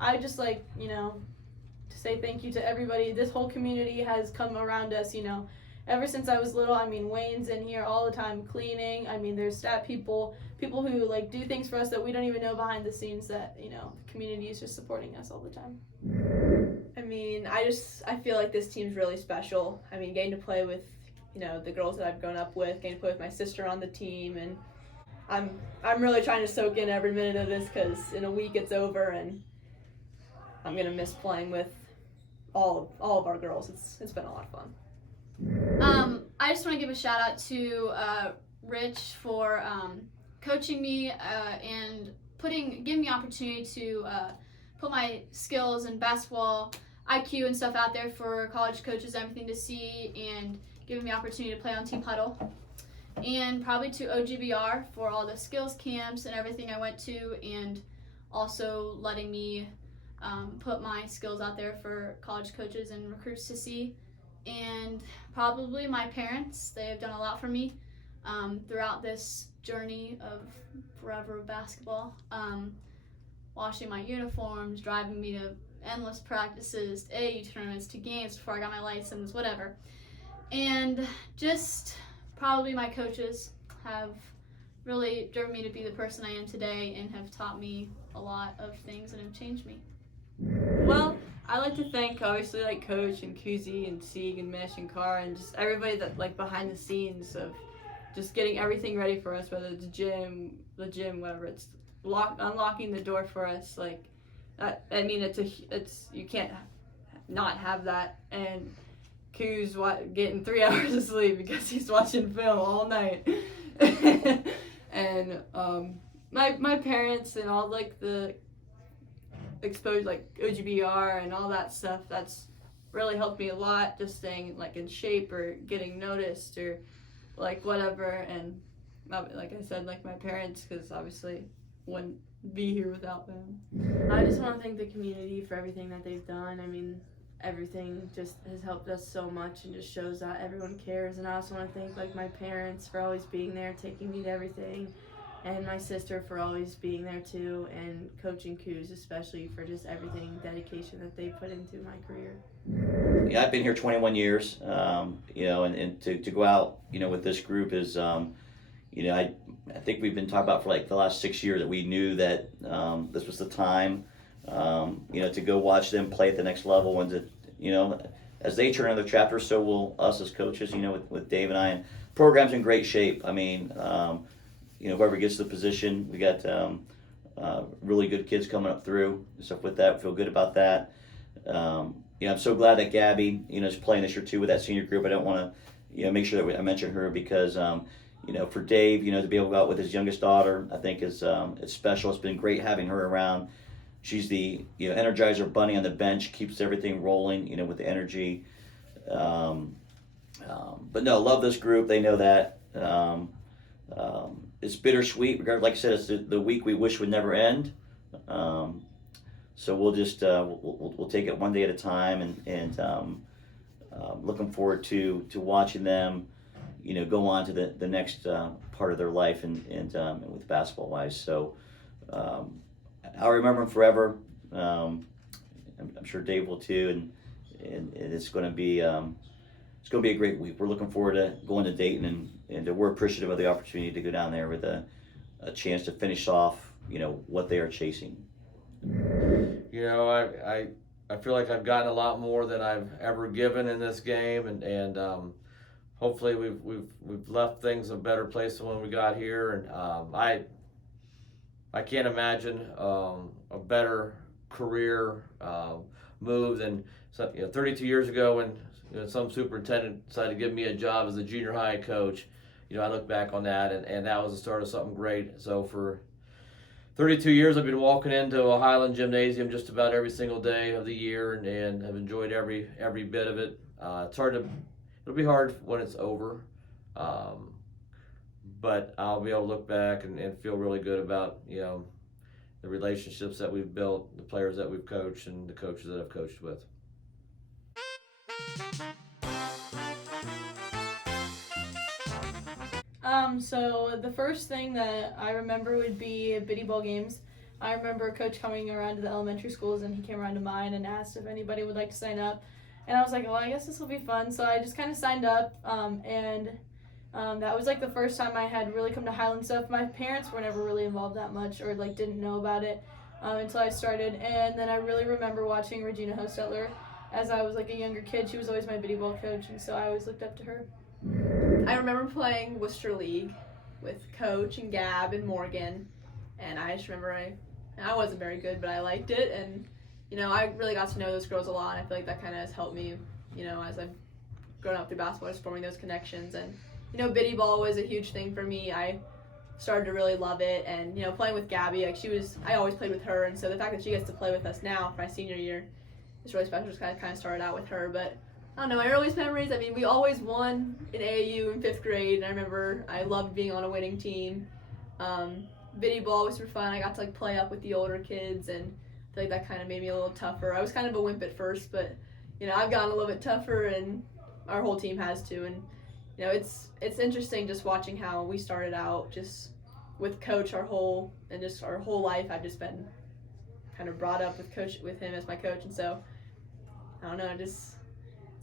I just like, to say thank you to everybody. This whole community has come around us, ever since I was little. I mean, Wayne's in here all the time cleaning. I mean, there's stat people, people who like do things for us that we don't even know behind the scenes, that, the community is just supporting us all the time. I mean, I feel like this team's really special. I mean, getting to play with, the girls that I've grown up with, getting to play with my sister on the team, and I'm really trying to soak in every minute of this because in a week it's over, and I'm gonna miss playing with all of our girls. It's been a lot of fun. I just want to give a shout out to Rich for coaching me and giving me opportunity to put my skills and basketball IQ and stuff out there for college coaches, everything to see, and giving me opportunity to play on Team Huddle. And probably to OGBR for all the skills camps and everything I went to, and also letting me put my skills out there for college coaches and recruits to see. And probably my parents, they have done a lot for me throughout this journey of forever of basketball. Washing my uniforms, driving me to endless practices, to AU tournaments, to games before I got my license, whatever. And just probably my coaches have really driven me to be the person I am today and have taught me a lot of things and have changed me. Well, I like to thank obviously like Coach and Kuzi and Sieg and Mish and Carr and just everybody that like behind the scenes of just getting everything ready for us, whether it's the gym, whatever. It's unlocking the door for us. Like that, I mean, it's you can't not have that. And Kuz getting 3 hours of sleep because he's watching film all night. And my parents and all like the exposed like OGBR and all that stuff, that's really helped me a lot, just staying like in shape or getting noticed or like whatever. And like I said, like my parents, because obviously wouldn't be here without them. I just want to thank the community for everything that they've done. I mean, everything just has helped us so much and just shows that everyone cares. And I also want to thank like my parents for always being there, taking me to everything, and my sister for always being there too, and Coach and Kuz especially for just everything, dedication that they put into my career. Yeah, I've been here 21 years, and to go out, with this group is, I think we've been talking about for like the last 6 years that we knew that this was the time, to go watch them play at the next level, and to, as they turn another chapter, so will us as coaches, with Dave and I, and program's in great shape. I mean, whoever gets the position, we got really good kids coming up through and stuff with that. Feel good about that. I'm so glad that Gabby, is playing this year too with that senior group. I don't want to, make sure that I mention her because, for Dave, to be able to go out with his youngest daughter, I think is it's special. It's been great having her around. She's the energizer bunny on the bench, keeps everything rolling, with the energy. But no, love this group. They know that. It's bittersweet. Regardless, like I said, it's the week we wish would never end. So we'll just we'll take it one day at a time, and looking forward to watching them, go on to the next part of their life and with basketball wise. So I'll remember them forever. I'm sure Dave will too, and it's going to be a great week. We're looking forward to going to Dayton, and we're appreciative of the opportunity to go down there with a chance to finish off, what they are chasing. I feel like I've gotten a lot more than I've ever given in this game, and hopefully we've left things in a better place than when we got here. And I can't imagine a better career move than 32 years ago when some superintendent decided to give me a job as a junior high coach. I look back on that, and that was the start of something great. So for 32 years, I've been walking into a Highland Gymnasium just about every single day of the year, and have enjoyed every bit of it. It'll be hard when it's over, but I'll be able to look back and feel really good about the relationships that we've built, the players that we've coached, and the coaches that I've coached with. So the first thing that I remember would be Biddy Ball games. I remember Coach coming around to the elementary schools, and he came around to mine and asked if anybody would like to sign up. And I was like, well, I guess this will be fun. So I just kind of signed up, and that was like the first time I had really come to Highland stuff. My parents were never really involved that much, or like didn't know about it until I started. And then I really remember watching Regina Hostetler as I was like a younger kid. She was always my biddy ball coach, and so I always looked up to her. I remember playing Worcester League with Coach and Gab and Morgan, and I just remember I wasn't very good, but I liked it, and I really got to know those girls a lot, and I feel like that kind of has helped me, as I've grown up through basketball, just forming those connections. And biddy ball was a huge thing for me. I started to really love it, and playing with Gabby, like I always played with her, and so the fact that she gets to play with us now for my senior year is really special. Just kind of started out with her, but I don't know, my earliest memories, I mean, we always won in AAU in 5th grade, and I remember I loved being on a winning team. Biddy ball was super fun. I got to play up with the older kids, and I feel like that kind of made me a little tougher. I was kind of a wimp at first, but I've gotten a little bit tougher, and our whole team has too. And it's interesting just watching how we started out just with Coach our whole life. I've just been kind of brought up with him as my coach, and so I don't know, it's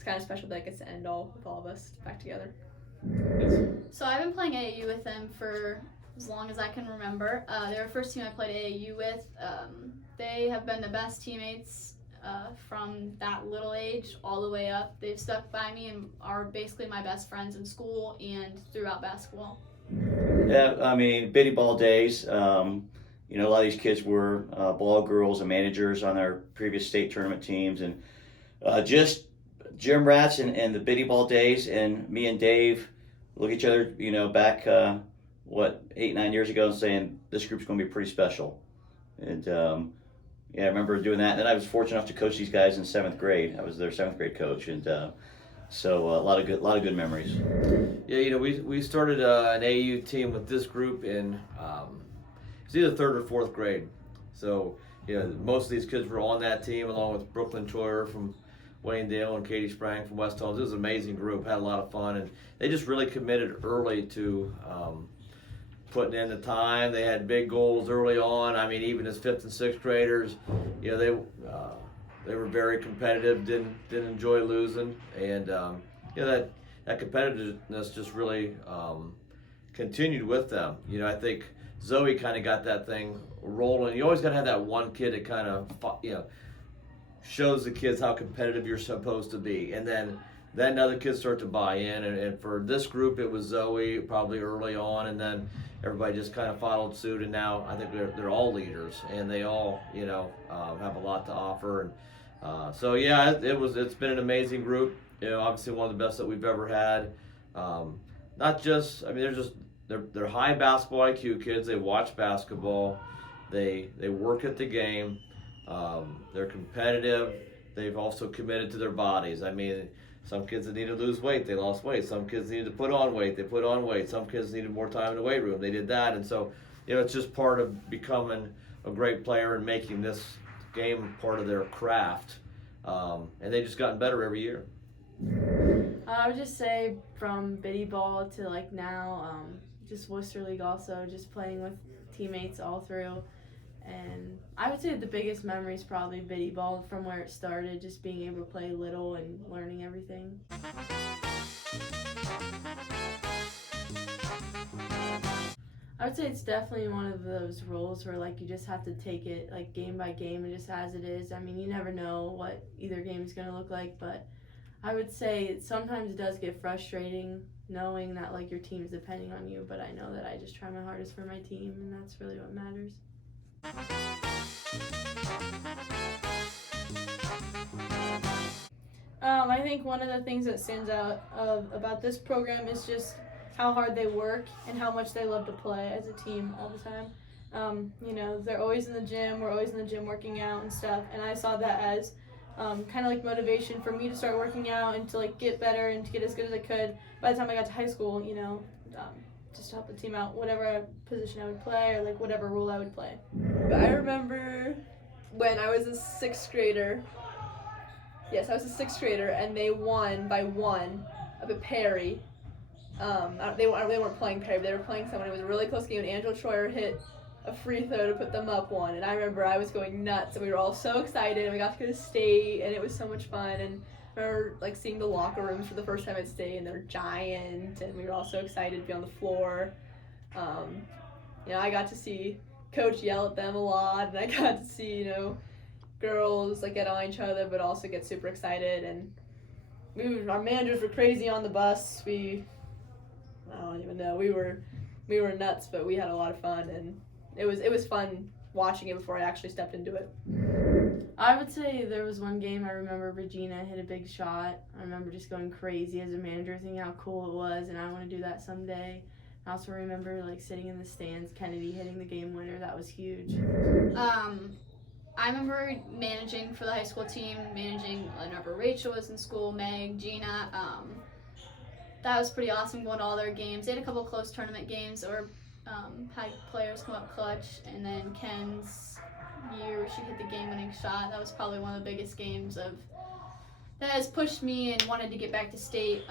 kind of special that it gets to end with all of us back together. So I've been playing AAU with them for as long as I can remember. They were the first team I played AAU with. They have been the best teammates from that little age all the way up. They've stuck by me and are basically my best friends in school and throughout basketball. Yeah, I mean, biddy ball days. A lot of these kids were ball girls and managers on their previous state tournament teams, and just gym rats and the biddy ball days. And me and Dave look at each other, back 8-9 years ago, and saying this group's going to be pretty special. And I remember doing that. And then I was fortunate enough to coach these guys in 7th grade. I was their 7th grade coach, and so a lot of good memories. Yeah, we started an AAU team with this group in it's either 3rd or 4th grade. So most of these kids were on that team, along with Brooklyn Troyer from Waynedale and Katie Sprang from West Holmes. It was an amazing group, had a lot of fun, and they just really committed early to putting in the time. They had big goals early on. I mean, even as 5th and 6th graders, they were very competitive, didn't enjoy losing, and that competitiveness just really continued with them. I think Zoe kind of got that thing rolling. You always got to have that one kid that kind of shows the kids how competitive you're supposed to be, and then other kids start to buy in. And for this group, it was Zoe probably early on, and then everybody just kind of followed suit. And now I think they're all leaders, and they all have a lot to offer. And so yeah, it's been an amazing group. Obviously one of the best that we've ever had. Not just, I mean, they're high basketball IQ kids. They watch basketball. They work at the game. They're competitive. They've also committed to their bodies. I mean, some kids that need to lose weight, they lost weight. Some kids needed to put on weight, they put on weight. Some kids needed more time in the weight room, they did that. And so, it's just part of becoming a great player and making this game part of their craft. And they've just gotten better every year. I would just say from biddy ball to now, just Worcester League also, just playing with teammates all through. And I would say the biggest memory is probably biddy ball from where it started, just being able to play little and learning everything. I would say it's definitely one of those roles where you just have to take it game by game and just as it is. I mean, you never know what either game is going to look like, but I would say sometimes it does get frustrating knowing that your team's depending on you, but I know that I just try my hardest for my team, and that's really what matters. I think one of the things that stands out about this program is just how hard they work and how much they love to play as a team all the time. They're always in the gym. We're always in the gym working out and stuff, and I saw that as kind of motivation for me to start working out and to get better and to get as good as I could by the time I got to high school, just to help the team out, whatever position I would play or whatever role I would play. But I remember when I was a 6th grader. Yes, I was a 6th grader, and they won by 1 of a Perry. They weren't playing Perry, but they were playing someone. It was a really close game, and Angela Troyer hit a free throw to put them up one. And I remember I was going nuts, and we were all so excited, and we got to go to state, and it was so much fun. And I remember like seeing the locker rooms for the first time at state, and they're giant, and we were all so excited to be on the floor. I got to see Coach yell at them a lot, and I got to see, girls like get on each other, but also get super excited. And our managers were crazy on the bus. I don't even know. We were nuts, but we had a lot of fun, and it was fun watching it before I actually stepped into it. I would say there was one game I remember Regina hit a big shot. I remember just going crazy as a manager, thinking how cool it was, and I want to do that someday. I also remember like sitting in the stands, Kennedy hitting the game winner. That was huge. I remember managing for the high school team, whenever Rachel was in school, Meg, Gina. That was pretty awesome going to all their games. They had a couple close tournament games or had players come up clutch. And then Ken's year, she hit the game-winning shot. That was probably one of the biggest games that has pushed me and wanted to get back to state.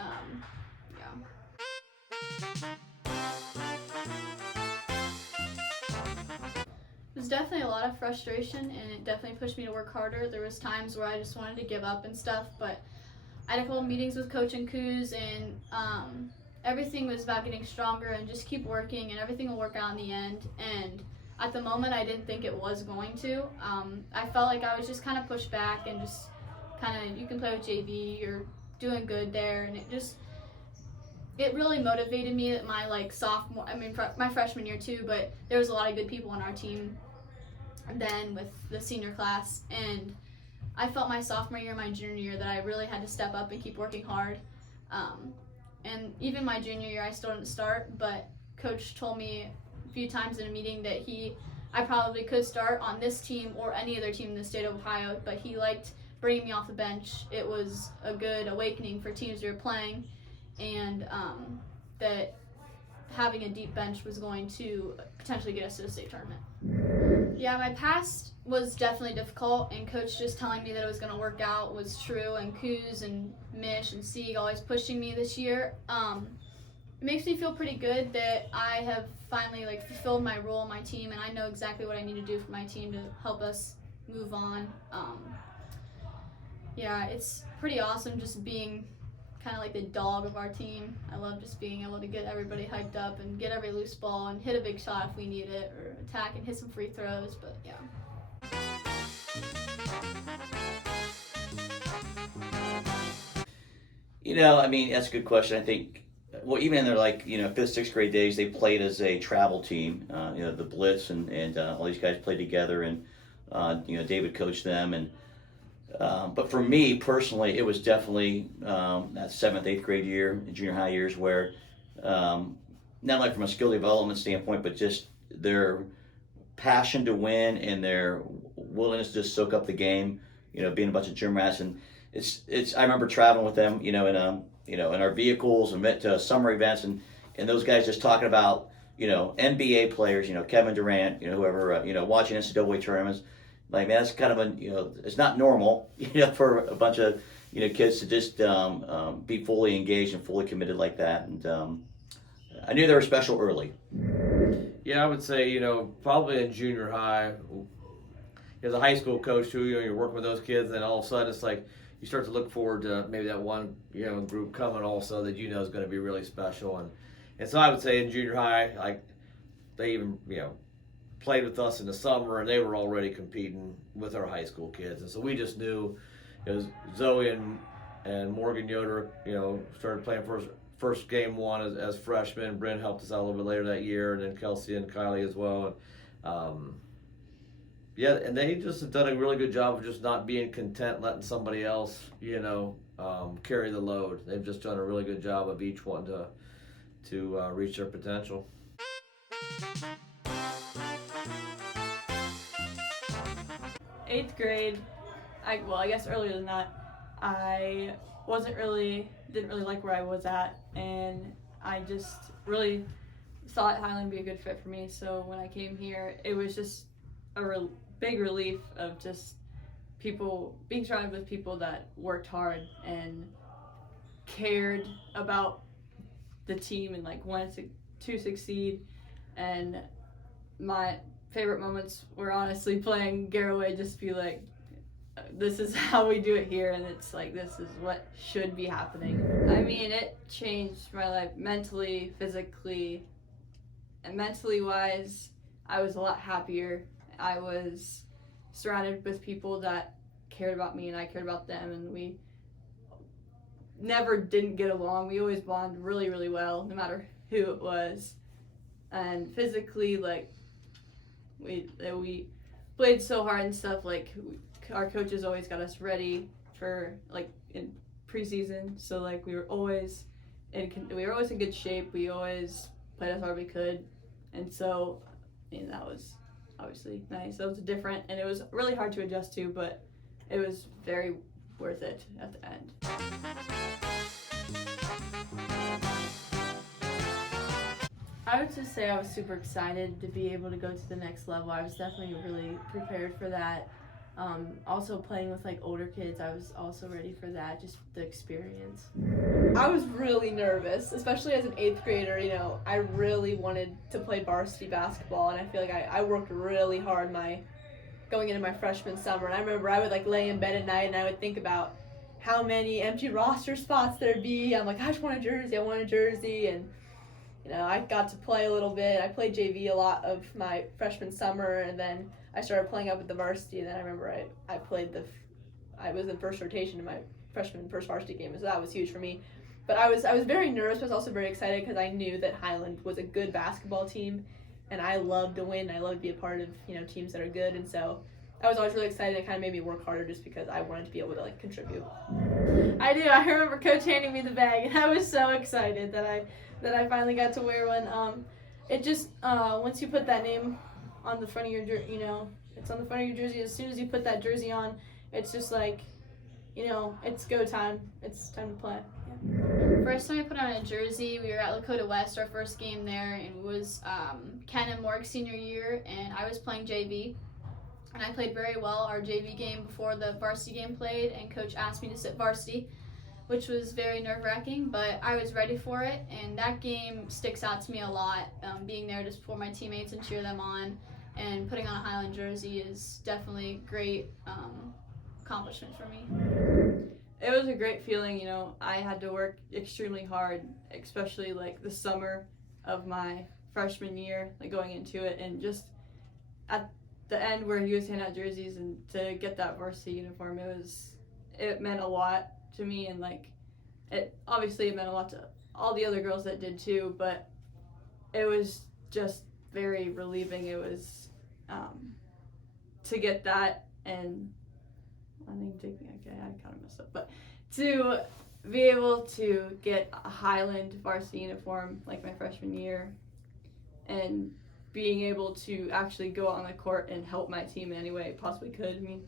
It was definitely a lot of frustration, and it definitely pushed me to work harder. There was times where I just wanted to give up and stuff, but I had a couple meetings with Coach and Coos, and everything was about getting stronger and just keep working, and everything will work out in the end. And at the moment, I didn't think it was going to. I felt like I was just kind of pushed back and just kind of, you can play with JV, you're doing good there, and it really motivated me at my my freshman year too, but there was a lot of good people on our team then with the senior class, and I felt my sophomore year and my junior year that I really had to step up and keep working hard. And even my junior year, I still didn't start, but Coach told me a few times in a meeting that I probably could start on this team or any other team in the state of Ohio, but he liked bringing me off the bench. It was a good awakening for teams we were playing, and that having a deep bench was going to potentially get us to the state tournament. Yeah, my past was definitely difficult, and Coach just telling me that it was going to work out was true, and Coos and Mish and Sieg always pushing me this year. It makes me feel pretty good that I have finally fulfilled my role on my team, and I know exactly what I need to do for my team to help us move on. Yeah, it's pretty awesome just being kind of like the dog of our team. I love just being able to get everybody hyped up and get every loose ball and hit a big shot if we need it, or attack and hit some free throws, but yeah. That's a good question. I think, even in their 5th, 6th grade days, they played as a travel team. The Blitz and all these guys played together, and David coached them. And but for me personally, it was definitely that 7th, 8th grade year, junior high years, where not only from a skill development standpoint, but just their passion to win and their willingness to just soak up the game. Being a bunch of gym rats, and I remember traveling with them, in our vehicles and met to summer events, and those guys just talking about, NBA players, Kevin Durant, whoever, watching NCAA tournaments. Man, that's kind of it's not normal, for a bunch of, kids to just be fully engaged and fully committed like that. And I knew they were special early. Yeah, I would say, probably in junior high, as a high school coach too, you're working with those kids, and all of a sudden it's like you start to look forward to maybe that one, group coming also that is going to be really special. And so I would say in junior high, they even, played with us in the summer, and they were already competing with our high school kids. And so we just knew, Zoe and Morgan Yoder, started playing first game one as freshmen. Bryn helped us out a little bit later that year, and then Kelsey and Kylie as well. And, and they just have done a really good job of just not being content letting somebody else, carry the load. They've just done a really good job of each one to reach their potential. Eighth grade, I guess earlier than that, I didn't really like where I was at, and I just really thought Highland would be a good fit for me. So when I came here, it was just a big relief of just being surrounded with people that worked hard and cared about the team and wanted to succeed. And favorite moments were honestly playing Garraway, just be like, this is how we do it here, and it's like, this is what should be happening. I mean, it changed my life mentally, physically, and mentally wise. I was a lot happier. I was surrounded with people that cared about me and I cared about them, and we never didn't get along. We always bonded really, really well, no matter who it was. And physically, like, we played so hard and stuff. Like, our coaches always got us ready for, like, in preseason. So, like, we were always in good shape. We always played as hard as we could. And so, I mean, that was obviously nice. That was different, and it was really hard to adjust to, but it was very worth it at the end. I would just say I was super excited to be able to go to the next level. I was definitely really prepared for that. Also playing with like older kids, I was also ready for that, just the experience. I was really nervous, especially as an 8th grader. You know, I really wanted to play varsity basketball, and I feel like I worked really hard going into my freshman summer. And I remember I would like lay in bed at night and I would think about how many empty roster spots there'd be. I'm like, I just want a jersey, and you know, I got to play a little bit. I played JV a lot of my freshman summer, and then I started playing up at the varsity, and then I remember I was in first rotation in my freshman first varsity game, so that was huge for me. But I was very nervous, but I was also very excited because I knew that Highland was a good basketball team, and I love to win. I love to be a part of, you know, teams that are good, and so I was always really excited. It kind of made me work harder just because I wanted to be able to like contribute. I do. I remember Coach handing me the bag, and I was so excited that I finally got to wear one. It just once you put that name on the front of your jersey, you know, it's on the front of your jersey. As soon as you put that jersey on, it's just like, you know, it's go time. It's time to play. Yeah. First time I put on a jersey, we were at Lakota West, our first game there, and it was Ken and Morg's senior year, and I was playing JV. And I played very well our JV game before the varsity game played, and Coach asked me to sit varsity, which was very nerve-wracking, but I was ready for it, and that game sticks out to me a lot. Being there just for my teammates and cheer them on, and putting on a Highland jersey is definitely a great accomplishment for me. It was a great feeling, you know. I had to work extremely hard, especially like the summer of my freshman year, like going into it, and just at the end where he was handing out jerseys and to get that varsity uniform, it meant a lot to me, and like it meant a lot to all the other girls that did too, but it was just very relieving. It was to get that, and I kind of messed up, but to be able to get a Highland varsity uniform like my freshman year, and being able to actually go out on the court and help my team in any way I possibly could. I mean,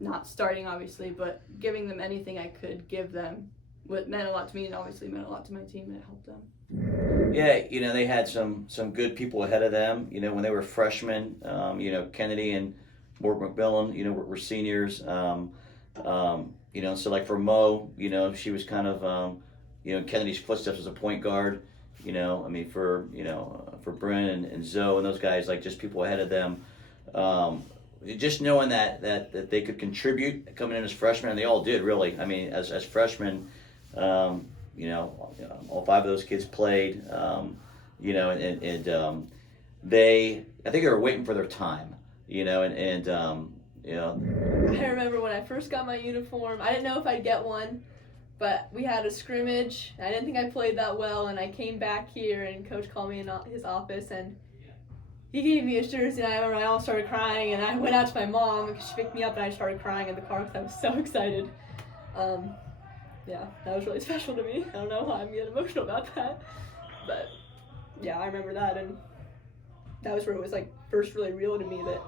not starting obviously, but giving them anything I could give them, what meant a lot to me and obviously meant a lot to my team, and it helped them. Yeah, you know, they had some good people ahead of them, you know, when they were freshmen. You know, Kennedy and Morg McMillan, you know, were seniors. You know, so like for Mo, you know, she was kind of, you know, Kennedy's footsteps as a point guard. You know, I mean, for Bryn and Zoe and those guys, like just people ahead of them. Just knowing that they could contribute coming in as freshmen, and they all did really. I mean, as freshmen, you know, all 5 of those kids played. You know, and I think they were waiting for their time. You know, and you know. I remember when I first got my uniform, I didn't know if I'd get one, but we had a scrimmage. I didn't think I played that well, and I came back here, and Coach called me in his office, and he gave me his jersey, and I remember I almost started crying, and I went out to my mom, and she picked me up, and I started crying in the car because I was so excited. Yeah, that was really special to me. I don't know why I'm getting emotional about that, but yeah, I remember that, and that was where it was like first really real to me that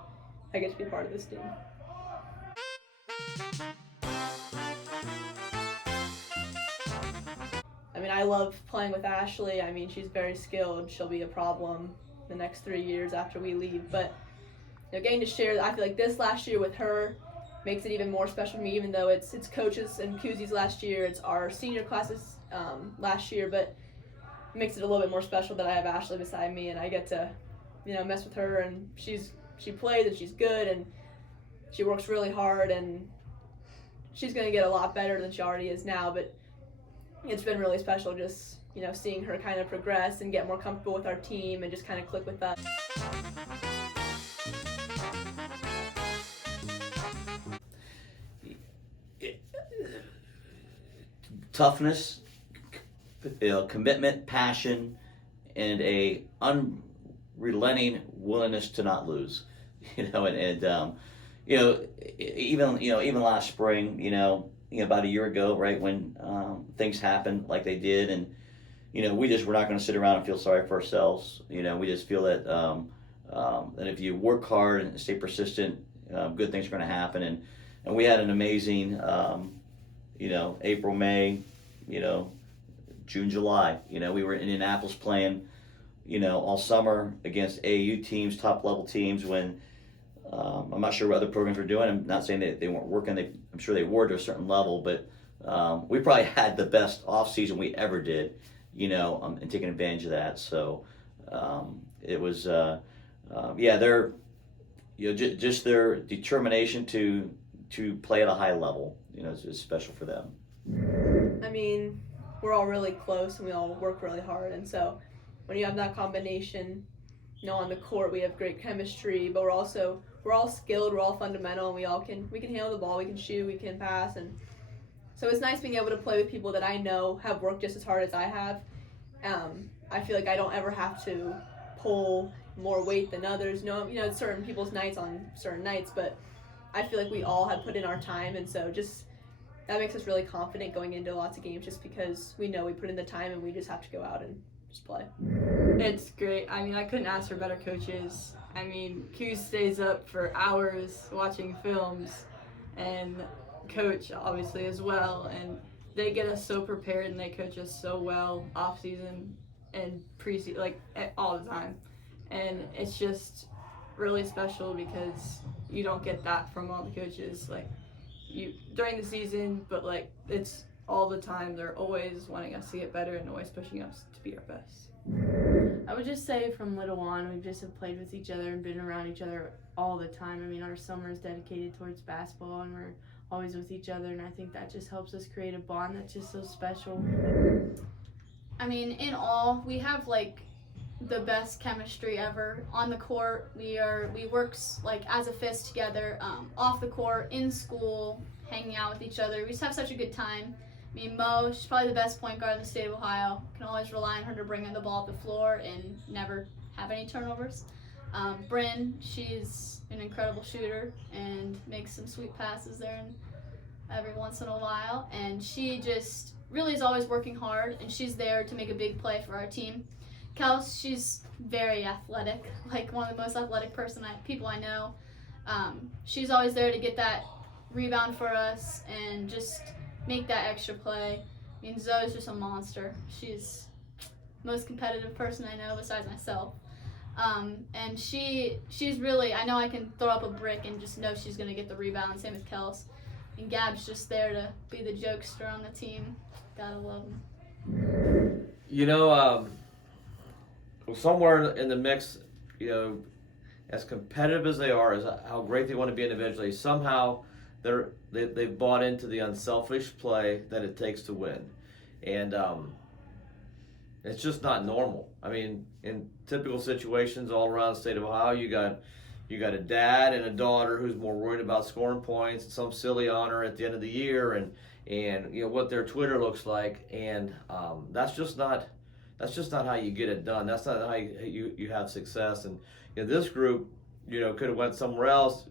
I get to be part of this team. I mean, I love playing with Ashley. I mean, she's very skilled. She'll be a problem the next 3 years after we leave. But you know, getting to share, I feel like this last year with her makes it even more special to me, even though it's coaches and Kuzi's last year. It's our senior classes last year, but it makes it a little bit more special that I have Ashley beside me, and I get to, you know, mess with her, and she's she plays and she's good and she works really hard, and she's going to get a lot better than she already is now. But it's been really special just, seeing her kind of progress and get more comfortable with our team and just kind of click with us. Toughness, commitment, passion, and a unrelenting willingness to not lose. Even last spring, about a year ago, right when things happened like they did, and we're not going to sit around and feel sorry for ourselves. We just feel that that if you work hard and stay persistent, good things are going to happen. And we had an amazing, April, May, June, July. We were in Indianapolis playing, all summer against AAU teams, top level teams. When I'm not sure what other programs were doing. I'm not saying that they weren't working. I'm sure they were to a certain level, but we probably had the best off season we ever did, and taking advantage of that. So it was, they're, just their determination to play at a high level, is special for them. I mean, we're all really close and we all work really hard, and so when you have that combination, on the court we have great chemistry, but we're all skilled, we're all fundamental, and we can handle the ball, we can shoot, we can pass, and so it's nice being able to play with people that I know have worked just as hard as I have. I feel like I don't ever have to pull more weight than others. It's certain people's nights on certain nights, but I feel like we all have put in our time, and so just that makes us really confident going into lots of games, just because we know we put in the time and we just have to go out and just play. It's great. I mean, I couldn't ask for better coaches. I mean, Q stays up for hours watching films, and coach obviously as well, and they get us so prepared and they coach us so well off season and preseason, all the time. And it's just really special because you don't get that from all the coaches during the season, but it's all the time. They're always wanting us to get better and always pushing us to be our best. I would just say from little on, we just have played with each other and been around each other all the time. I mean, our summer is dedicated towards basketball, and we're always with each other, and I think that just helps us create a bond that's just so special. I mean, in all, we have the best chemistry ever on the court. We work as a fist together, off the court, in school, hanging out with each other. We just have such a good time. I mean, Mo, she's probably the best point guard in the state of Ohio. Can always rely on her to bring in the ball up the floor and never have any turnovers. Bryn, she's an incredible shooter and makes some sweet passes there every once in a while. And she just really is always working hard, and she's there to make a big play for our team. Kels, she's very athletic, one of the most athletic people I know. She's always there to get that rebound for us and just make that extra play. I mean, Zoe's just a monster. She's the most competitive person I know besides myself. And she's really, I know I can throw up a brick and just know she's going to get the rebound. Same with Kels. And Gab's just there to be the jokester on the team. Gotta love him. Somewhere in the mix, as competitive as they are, as how great they want to be individually, somehow they've bought into the unselfish play that it takes to win, and it's just not normal. I mean, in typical situations all around the state of Ohio, you got a dad and a daughter who's more worried about scoring points and some silly honor at the end of the year, and what their Twitter looks like, and that's just not how you get it done. That's not how you have success. And this group, could have went somewhere else,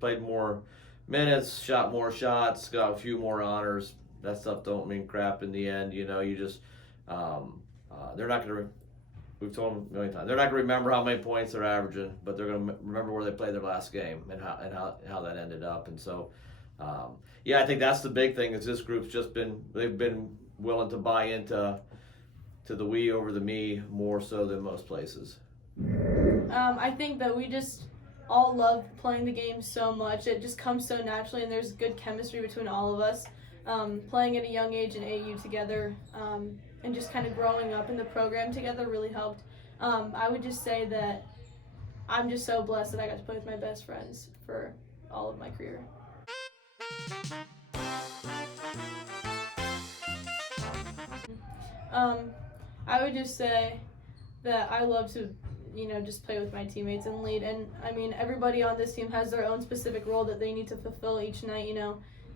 played more minutes, shot more shots, got a few more honors. That stuff don't mean crap in the end. You just they're not going to. We've told them a million times. They're not going to remember how many points they're averaging, but they're going to remember where they played their last game and how that ended up. And so, I think that's the big thing. Is this group's they've been willing to buy into the we over the me more so than most places. I think that we just all love playing the game so much. It just comes so naturally, and there's good chemistry between all of us. Playing at a young age in AU together, and just kind of growing up in the program together really helped. I would just say that I'm just so blessed that I got to play with my best friends for all of my career. I would just say that I love to, just play with my teammates and lead. And I mean, everybody on this team has their own specific role that they need to fulfill each night,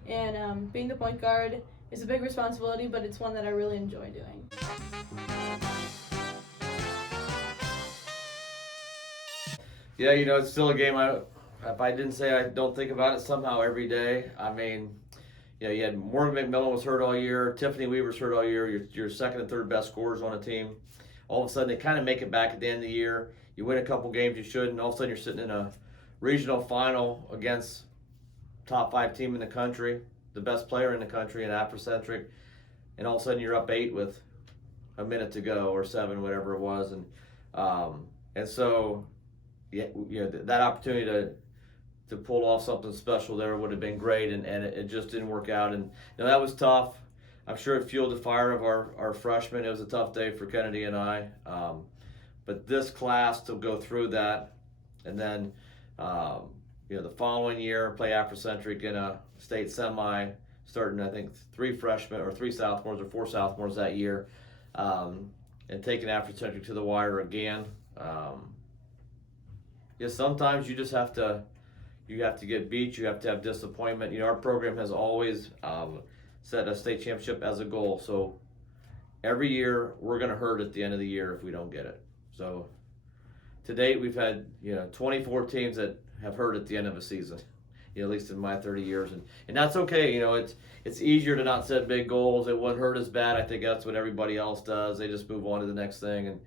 And being the point guard is a big responsibility, but it's one that I really enjoy doing. Yeah, it's still a game. If I didn't say I don't think about it somehow every day. I mean, you had Morgan McMillan was hurt all year. Tiffany Weaver's hurt all year. Your second and third best scorers on a team. All of a sudden, they kind of make it back at the end of the year. You win a couple games you shouldn't. All of a sudden, you're sitting in a regional final against top 5 team in the country, the best player in the country in Afrocentric, and all of a sudden you're up 8 with a minute to go or 7, whatever it was, and so that opportunity to pull off something special there would have been great, and it just didn't work out, and that was tough. I'm sure it fueled the fire of our freshmen. It was a tough day for Kennedy and I, but this class to go through that, and then the following year play Afrocentric in a state semi, starting I think 3 freshmen or 3 sophomores or 4 sophomores that year, and taking Afrocentric to the wire again. Sometimes you just have to get beat. You have to have disappointment. Our program has always set a state championship as a goal. So every year we're going to hurt at the end of the year if we don't get it. So to date we've had 24 teams that have hurt at the end of a season. At least in my 30 years, and that's okay. It's easier to not set big goals. It wouldn't hurt as bad. I think that's what everybody else does. They just move on to the next thing, and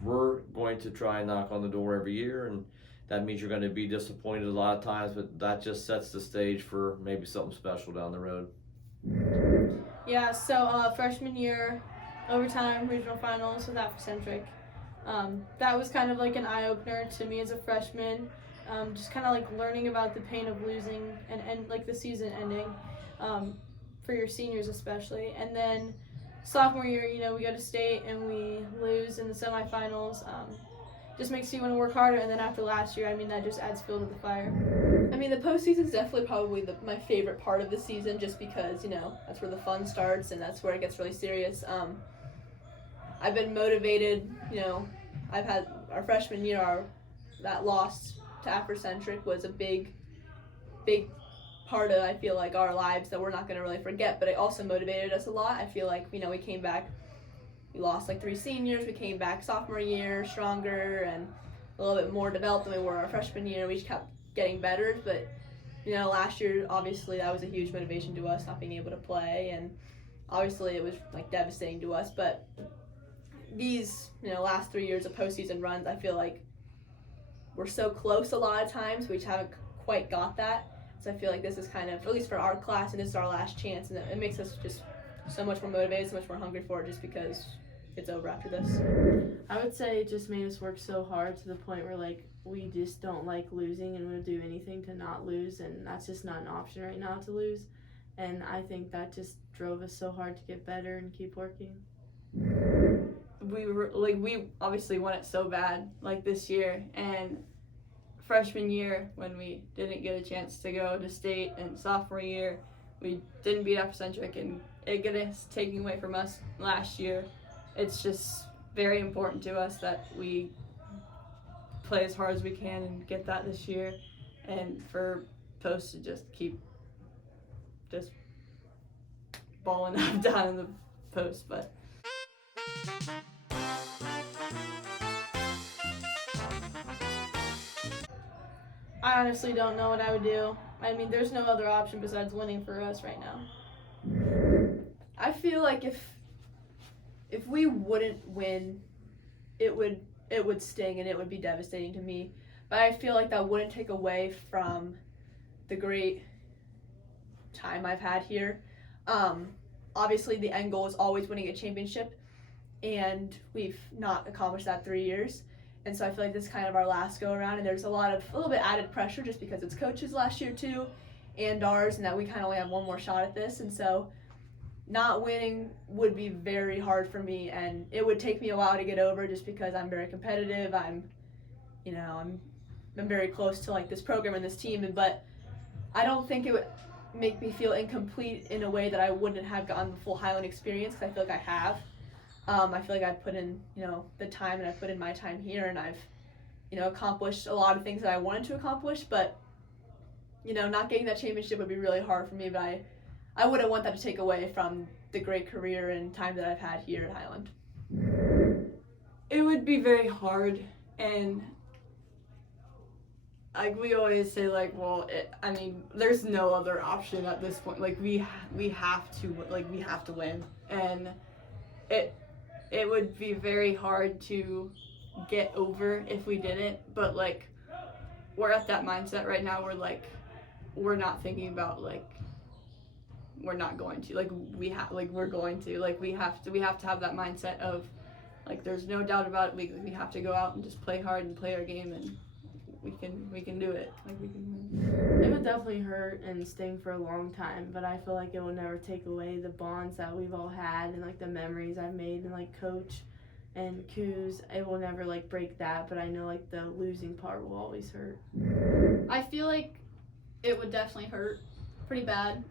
we're going to try and knock on the door every year, and that means you're going to be disappointed a lot of times, but that just sets the stage for maybe something special down the road. Yeah, so freshman year, overtime regional finals with Afrocentric. That was kind of like an eye-opener to me as a freshman. Just kind of like learning about the pain of losing and like the season ending, for your seniors especially. And then sophomore year, we go to state and we lose in the semifinals. Just makes you want to work harder. And then after last year, that just adds fuel to the fire. I mean, the postseason is definitely probably my favorite part of the season, just because that's where the fun starts and that's where it gets really serious. I've been motivated. I've had our freshman year, that loss to Afrocentric was a big part of, I feel like, our lives that we're not going to really forget, but it also motivated us a lot. I feel like, we came back, we lost like 3 seniors, we came back sophomore year stronger and a little bit more developed than we were our freshman year. We just kept getting better, but, last year, obviously, that was a huge motivation to us, not being able to play, and obviously it was, like, devastating to us, but these, last 3 years of postseason runs, I feel like we're so close a lot of times, we just haven't quite got that. So I feel like this is kind of, at least for our class, and this is our last chance, and it makes us just so much more motivated, so much more hungry for it, just because it's over after this. I would say it just made us work so hard to the point where, like, we just don't like losing, and we'll do anything to not lose, and that's just not an option right now to lose. And I think that just drove us so hard to get better and keep working. We obviously want it so bad, like this year, and freshman year when we didn't get a chance to go to state, and sophomore year we didn't beat Afrocentric, and it gets taken away from us last year. It's just very important to us that we play as hard as we can and get that this year, and for Post to just keep just balling up down in the post, but I honestly don't know what I would do. There's no other option besides winning for us right now. I feel like if we wouldn't win, it would sting and it would be devastating to me. But I feel like that wouldn't take away from the great time I've had here. Obviously, the end goal is always winning a championship, and we've not accomplished that 3 years. And so I feel like this is kind of our last go around, and there's a little bit added pressure just because it's coaches last year too, and ours, and that we kind of only have one more shot at this. And so not winning would be very hard for me, and it would take me a while to get over just because I'm very competitive. I'm, you know, I'm very close to like this program and this team, but I don't think it would make me feel incomplete in a way that I wouldn't have gotten the full Highland experience, because I feel like I have. I feel like I've put in, you know, the time, and I've put in my time here, and I've, you know, accomplished a lot of things that I wanted to accomplish, but, you know, not getting that championship would be really hard for me, but I wouldn't want that to take away from the great career and time that I've had here at Highland. It would be very hard, and like we always say, like, well, I mean, there's no other option at this point. Like we have to win, and it would be very hard to get over if we didn't. But like, we're at that mindset right now. We're not thinking about like we're not going to, like we're going to, like we have to have that mindset of like there's no doubt about it. We have to go out and just play hard and play our game, and we can do it. Like we can win. It would definitely hurt and sting for a long time, but I feel like it will never take away the bonds that we've all had and like the memories I've made, and like Coach and Coos, it will never like break that, but I know like the losing part will always hurt. I feel like it would definitely hurt pretty bad,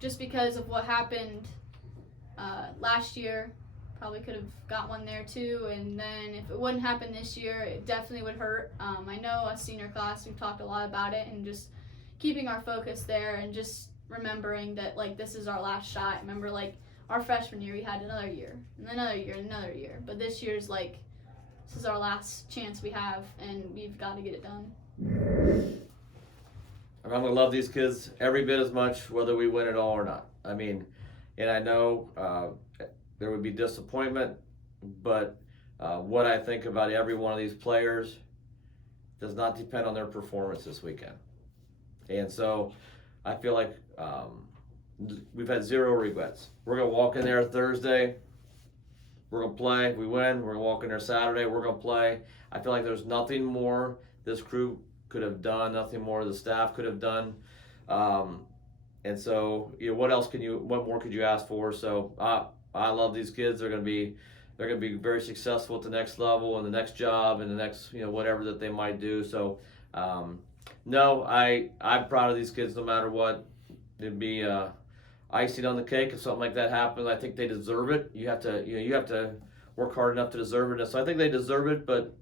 just because of what happened last year. Probably could have got one there too, and then if it wouldn't happen this year, it definitely would hurt. I know as senior class we've talked a lot about it, and just keeping our focus there, and just remembering that like this is our last shot. Remember, like our freshman year we had another year and another year and another year, but this year's like this is our last chance we have, and we've got to get it done. I'm gonna love these kids every bit as much whether we win it all or not. I mean, and I know there would be disappointment, but what I think about every one of these players does not depend on their performance this weekend. And so I feel like we've had zero regrets. We're going to walk in there Thursday, we're going to play, if we win, we're going to walk in there Saturday, we're going to play. I feel like there's nothing more this crew could have done, nothing more the staff could have done. And so, you know, what more could you ask for? So I love these kids. They're going to be very successful at the next level and the next job and the next, you know, whatever that they might do. So, no, I'm proud of these kids no matter what. It'd be icing on the cake if something like that happens. I think they deserve it. You have to work hard enough to deserve it. So I think they deserve it, but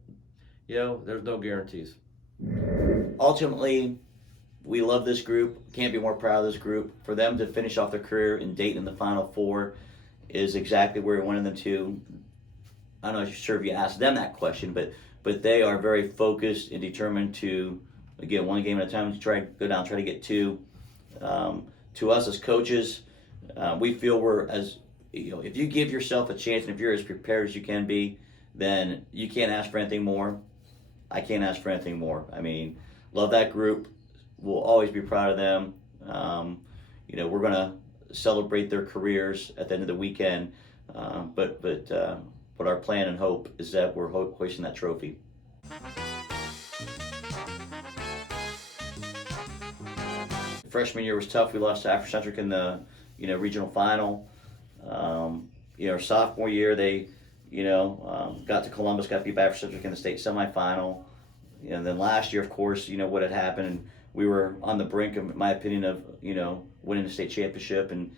you know, there's no guarantees. Ultimately, we love this group. Can't be more proud of this group. For them to finish off their career in Dayton in the Final Four is exactly where we wanted them to. I'm not sure if you asked them that question, but they are very focused and determined to, again, one game at a time, to try to get two. To us as coaches, we feel we're as, you know, if you give yourself a chance and if you're as prepared as you can be, then you can't ask for anything more. I can't ask for anything more. I mean, love that group. We'll always be proud of them. You know, we're going to celebrate their careers at the end of the weekend, but our plan and hope is that we're hoisting that trophy. Freshman year was tough. We lost to Afrocentric in the regional final. Our sophomore year they got to Columbus, got beat by Afrocentric in the state semifinal. And then last year, of course, what had happened, and we were on the brink, of, in my opinion, of winning the state championship. And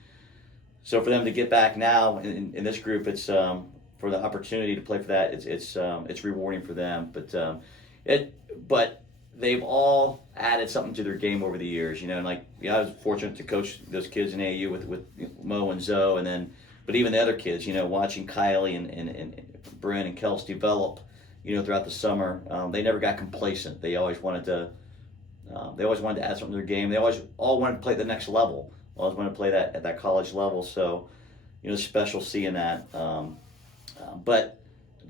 so for them to get back now in this group, it's for the opportunity to play for that. It's rewarding for them. But they've all added something to their game over the years. And I was fortunate to coach those kids in AAU with Mo and Zoe, but even the other kids, watching Kylie and Bryn and Kels develop, throughout the summer, they never got complacent. They always wanted to add something to their game. They all wanted to play at the next level. Always wanted to play that at that college level. So, special seeing that. But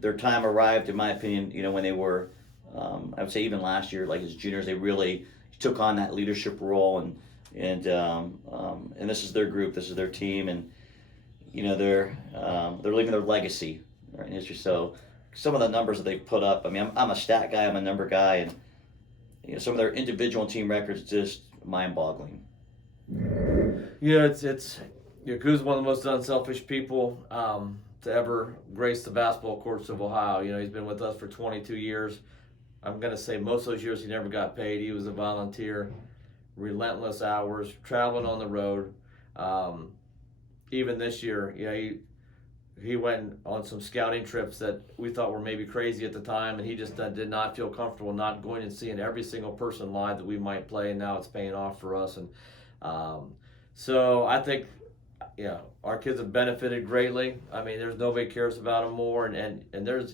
their time arrived, in my opinion, when they were, I would say even last year, like as juniors, they really took on that leadership role, and this is their group, this is their team, and they're leaving their legacy in history. So some of the numbers that they put up, I mean, I'm a stat guy, I'm a number guy, and some of their individual team records just mind-boggling. Yeah, it's Yaku's one of the most unselfish people to ever grace the basketball courts of Ohio. He's been with us for 22 years. I'm going to say most of those years he never got paid. He was a volunteer, relentless hours, traveling on the road. Even this year, he went on some scouting trips that we thought were maybe crazy at the time, and he just did not feel comfortable not going and seeing every single person live that we might play, and now it's paying off for us. And so I think, our kids have benefited greatly. I mean, there's nobody cares about him more, and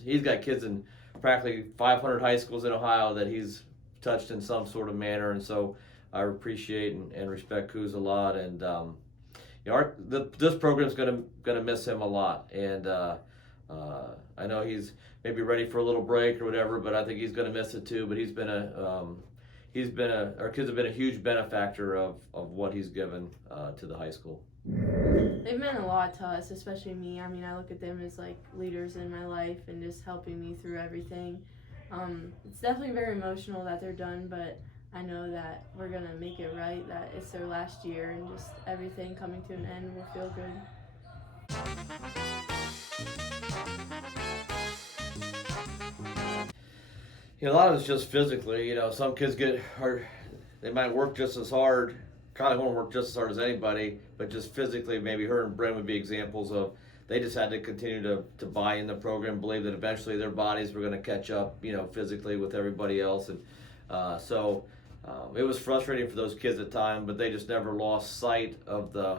he's got kids in practically 500 high schools in Ohio that he's touched in some sort of manner, and so I appreciate and respect Kuz a lot. And this program's gonna miss him a lot, and I know he's maybe ready for a little break or whatever, but I think he's gonna miss it too. But our kids have been a huge benefactor of what he's given to the high school. They've meant a lot to us, especially me. I mean, I look at them as like leaders in my life and just helping me through everything. It's definitely very emotional that they're done, but I know that we're going to make it right, that it's their last year, and just everything coming to an end will feel good. A lot of it's just physically. Some kids get hard. They might work just as hard. Kylie won't work just as hard as anybody, but just physically, maybe her and Bryn would be examples of they just had to continue to buy in the program, believe that eventually their bodies were going to catch up, physically with everybody else. And so it was frustrating for those kids at times, but they just never lost sight of the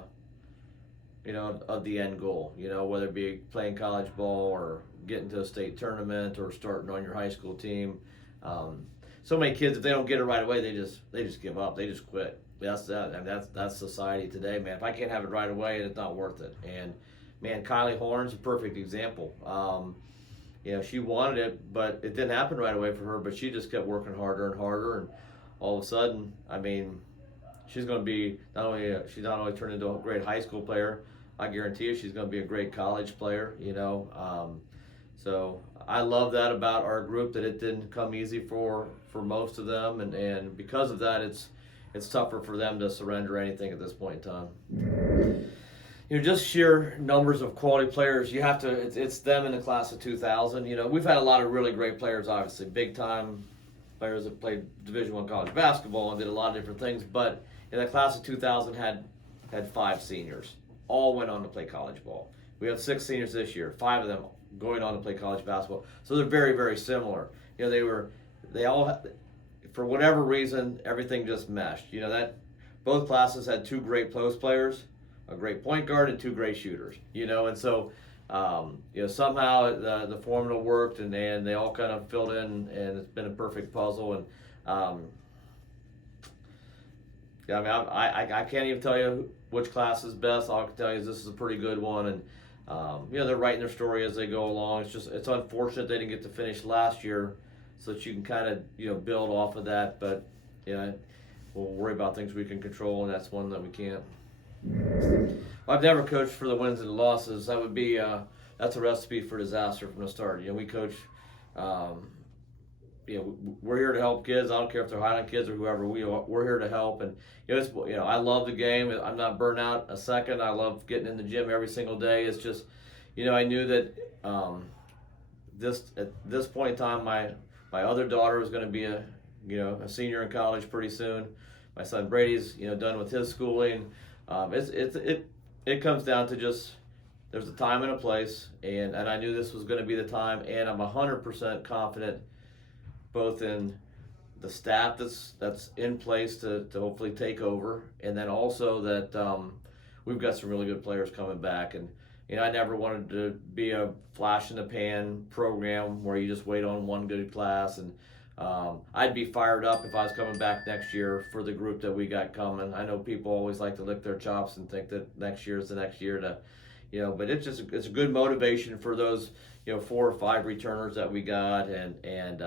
end goal, whether it be playing college ball or getting to a state tournament or starting on your high school team. So many kids, if they don't get it right away, they just give up. They just quit. That's society today, man. If I can't have it right away, it's not worth it. And man, Kylie Horn's a perfect example. She wanted it, but it didn't happen right away for her. But she just kept working harder and harder, and all of a sudden, I mean, she's going to be she's not only turned into a great high school player. I guarantee you, she's going to be a great college player. So I love that about our group, that it didn't come easy for most of them, and because of that, it's tougher for them to surrender anything at this point in time. Just sheer numbers of quality players. You have to. It's them in the class of 2000. We've had a lot of really great players, obviously, big time players that played Division I college basketball and did a lot of different things. But in the class of 2000, had 5 seniors. All went on to play college ball. We have 6 seniors this year. 5 of them going on to play college basketball. So they're very, very similar. They all, for whatever reason, everything just meshed. That both classes had 2 great post players, a great point guard, and 2 great shooters. And so somehow the formula worked, and they all kind of filled in, and it's been a perfect puzzle. And I can't even tell you which class is best. All I can tell you is this is a pretty good one, and they're writing their story as they go along. It's unfortunate they didn't get to finish last year, so that you can kind of build off of that. But we'll worry about things we can control, and that's one that we can't. I've never coached for the wins and losses. That would be that's a recipe for disaster from the start. We coach. We're here to help kids. I don't care if they're Highland kids or whoever. We're here to help, and I love the game. I'm not burnt out a second. I love getting in the gym every single day. It's just, I knew that at this point in time, my other daughter was going to be a senior in college pretty soon. My son Brady's done with his schooling. It comes down to just there's a time and a place, and I knew this was going to be the time, and I'm 100% confident both in the staff that's in place to hopefully take over, and then also that we've got some really good players coming back. And I never wanted to be a flash in the pan program where you just wait on one good class. And I'd be fired up if I was coming back next year for the group that we got coming. I know people always like to lick their chops and think that next year is the next year to, but it's a good motivation for those 4 or 5 returners that we got, and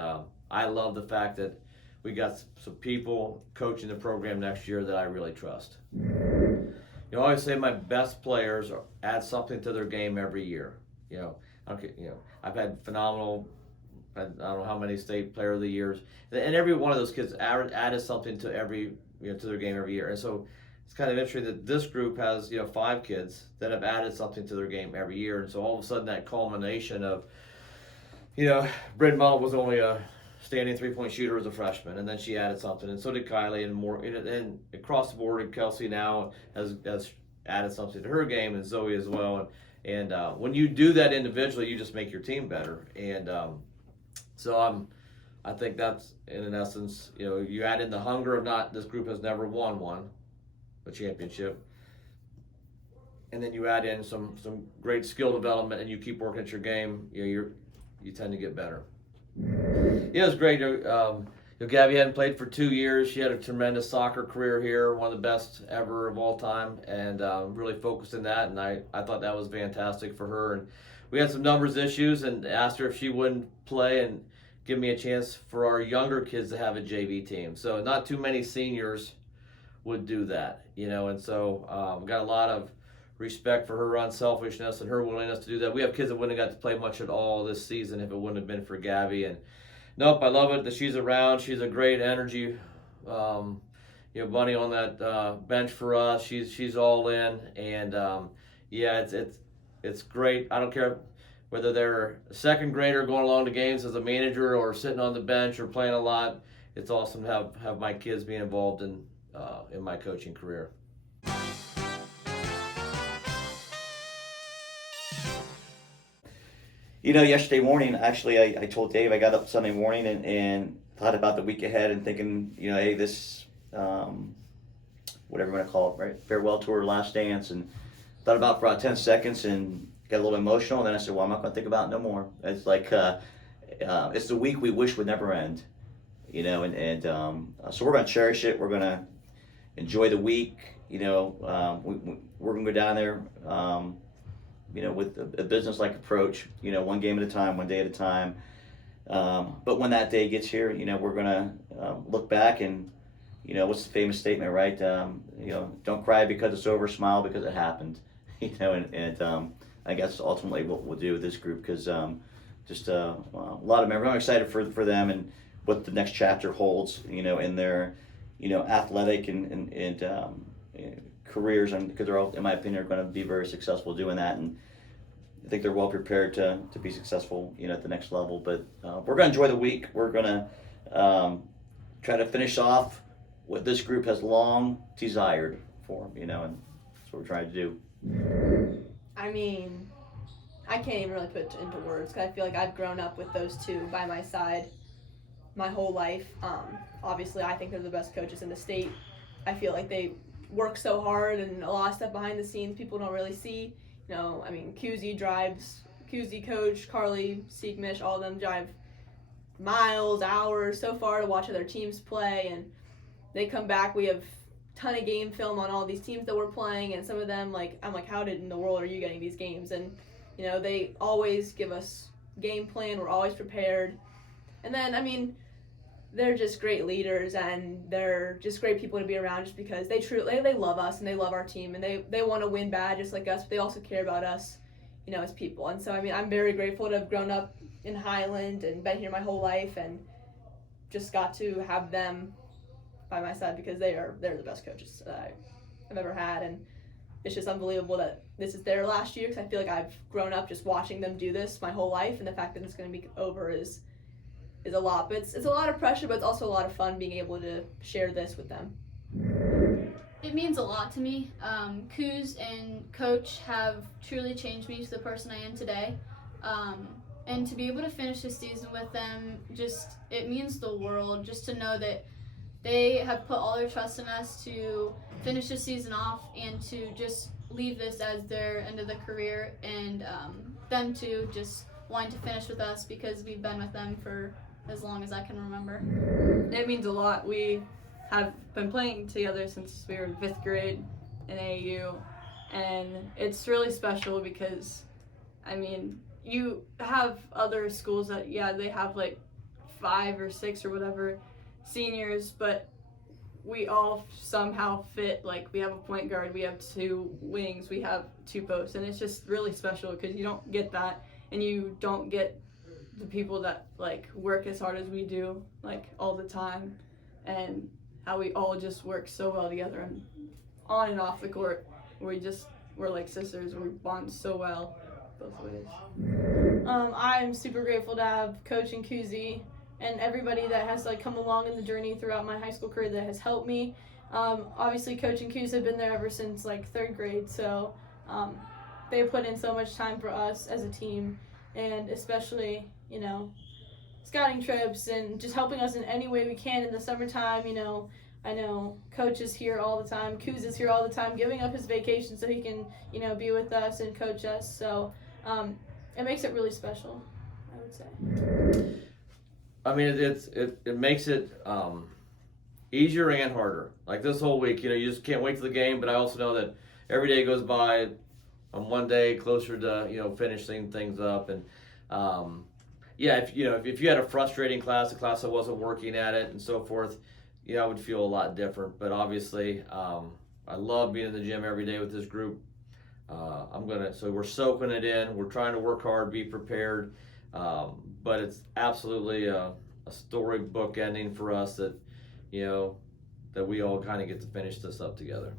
I love the fact that we got some people coaching the program next year that I really trust. I always say my best players add something to their game every year. I've had phenomenal, I don't know how many state player of the years, and every one of those kids added something to to their game every year. And so it's kind of interesting that this group has 5 kids that have added something to their game every year. And so all of a sudden that culmination of Bryn Mullett was only a outstanding 3-point shooter as a freshman, and then she added something, and so did Kylie, and more, and across the board, Kelsey now has added something to her game, and Zoe as well, and when you do that individually, you just make your team better, and so I think that's in essence, you add in the hunger of this group has never won a championship, and then you add in some great skill development, and you keep working at your game, you tend to get better. Yeah, it was great. Gabby hadn't played for 2 years. She had a tremendous soccer career here, one of the best ever of all time, and really focused in that, and I thought that was fantastic for her. And we had some numbers issues and asked her if she wouldn't play and give me a chance for our younger kids to have a JV team. So not too many seniors would do that, and so got a lot of respect for her unselfishness and her willingness to do that. We have kids that wouldn't have got to play much at all this season if it wouldn't have been for Gabby. And nope, I love it that she's around. She's a great energy, bunny on that bench for us. She's all in, and it's great. I don't care whether they're a second grader going along to games as a manager or sitting on the bench or playing a lot. It's awesome to have my kids being involved in my coaching career. Yesterday morning, actually, I told Dave I got up Sunday morning and thought about the week ahead and thinking, hey, this, whatever you want to call it, right? Farewell tour, last dance, and thought about it for about 10 seconds and got a little emotional. And then I said, well, I'm not going to think about it no more. It's like, it's the week we wish would never end, and so we're going to cherish it. We're going to enjoy the week. We're going to go down there, with a business-like approach, one game at a time, one day at a time. But when that day gets here, we're going to look back and, what's the famous statement, right? Don't cry because it's over, smile because it happened. And I guess ultimately what we'll do with this group, because just a lot of members. I'm excited for them and what the next chapter holds, in their, athletic and careers, and because they're all, in my opinion, are going to be very successful doing that, and I think they're well prepared to be successful, at the next level. But we're going to enjoy the week. We're going to try to finish off what this group has long desired for, and that's what we're trying to do. I mean, I can't even really put it into words, because I feel like I've grown up with those two by my side my whole life. Obviously, I think they're the best coaches in the state. I feel like they work so hard and a lot of stuff behind the scenes people don't really see. QZ coach, Carly, Siegmish, all of them drive miles, hours so far to watch other teams play, and they come back. We have a ton of game film on all these teams that we're playing, and some of them, I'm like, how in the world are you getting these games? And, they always give us game plan. We're always prepared. And then, they're just great leaders, and they're just great people to be around, just because they love us and they love our team, and they want to win bad just like us, but they also care about us, as people. And so I'm very grateful to have grown up in Highland and been here my whole life, and just got to have them by my side, because they're the best coaches that I've ever had. And it's just unbelievable that this is their last year, because I feel like I've grown up just watching them do this my whole life, and the fact that it's going to be over is a lot. But it's a lot of pressure, but it's also a lot of fun being able to share this with them. It means a lot to me. Kuz and Coach have truly changed me to the person I am today. And to be able to finish this season with them, it means the world, just to know that they have put all their trust in us to finish the season off and to just leave this as their end of the career, and them too just wanting to finish with us because we've been with them for as long as I can remember. It means a lot. We have been playing together since we were in 5th grade in AAU, and it's really special because, you have other schools that, they have 5 or 6 or whatever seniors, but we all somehow fit. We have a point guard, we have 2 wings, we have 2 posts, and it's just really special because you don't get that, and you don't get the people that work as hard as we do all the time, and how we all just work so well together, and on and off the court we're like sisters. We bond so well both ways. I'm super grateful to have Coach and Kuzi and everybody that has like come along in the journey throughout my high school career that has helped me. Obviously, Coach and Q's have been there ever since like 3rd grade, so they put in so much time for us as a team, and especially, you know, scouting trips and just helping us in any way we can in the summertime. You know, I know Coach is here all the time, Kuz is here all the time, giving up his vacation so he can, you know, be with us and coach us. So it makes it really special, I would say. I mean, it makes it easier and harder. Like this whole week, you know, you just can't wait for the game. But I also know that every day goes by, I'm one day closer to, you know, finishing things up. And yeah, if you had a frustrating class, a class that wasn't working at it, and so forth, yeah, I would feel a lot different. But obviously, I love being in the gym every day with this group. So we're soaking it in. We're trying to work hard, be prepared. But it's absolutely a storybook ending for us that, you know, that we all kind of get to finish this up together.